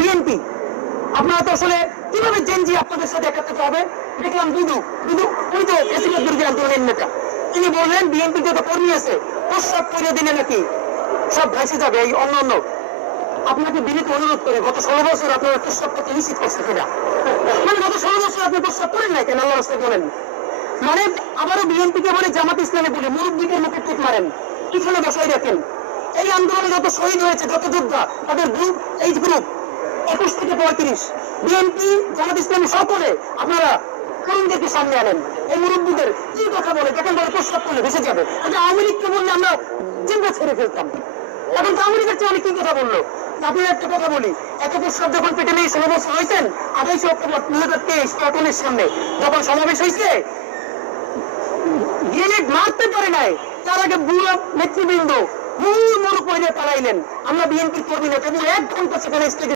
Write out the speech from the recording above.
BNP আপনারা তো আসলে কিভাবে জেনজি আপনাদের সাথে একাত্রিত হবে? দেখলাম দুদু দুদু উনি তো এসিবাদ দুর্গের আন্দোলনের নেতা, তিনি বললেন বিএনপি যত কর্মী আছে প্রস্তাব করে দিলে নাকি সব ভেসে যাবে এই অন্য। আপনাকে বিনীত অনুরোধ করে গত 16 বছর আপনারা প্রস্তাব করতে নিশ্চিত করছে কিনা? মানে গত 16 বছর আপনি প্রস্তাব করেন নাই কেন? আল্লাহ রাস্তায় বলেন। মানে আবারও বিএনপিকে বলে জামাত ইসলামে বলে মুরব্বীকে মুখে টিপ মারেন, পিছনে বসাই রাখেন। এই আন্দোলনে যত শহীদ হয়েছে, যত যোদ্ধা, তাদের গ্রুপ, এই গ্রুপ 21 থেকে 35, বিএনপি জামাত ইসলামী সকলে আপনারা তরুণদেরকে সামনে আনেন। এই মুরব্বীদের কি কথা বলে দেখেন, বলে প্রস্তাব করলে ভেসে যাবে। আচ্ছা, আওয়ামী লীগকে বললে আমরা জিম্মা ছেড়ে ফেলতাম, এখন তো আওয়ামী লীগের চেয়ে অনেক কি কথা বললো। আপনি একটা কথা বলি, এত প্রস্তাব যখন পেটে নিয়ে 16 বছর হয়েছেন, 28 অক্টোবর 2023 পটনের সামনে যখন সমাবেশ হয়েছে, গ্রেনেড মারতে পারে নাই, তার আগে বুড়ো নেতৃবৃন্দ মুড় মুড় করে পালাইলেন। আমরা বিএনপির কর্মী নেতা 1 ঘন্টা সেখানে স্টেজে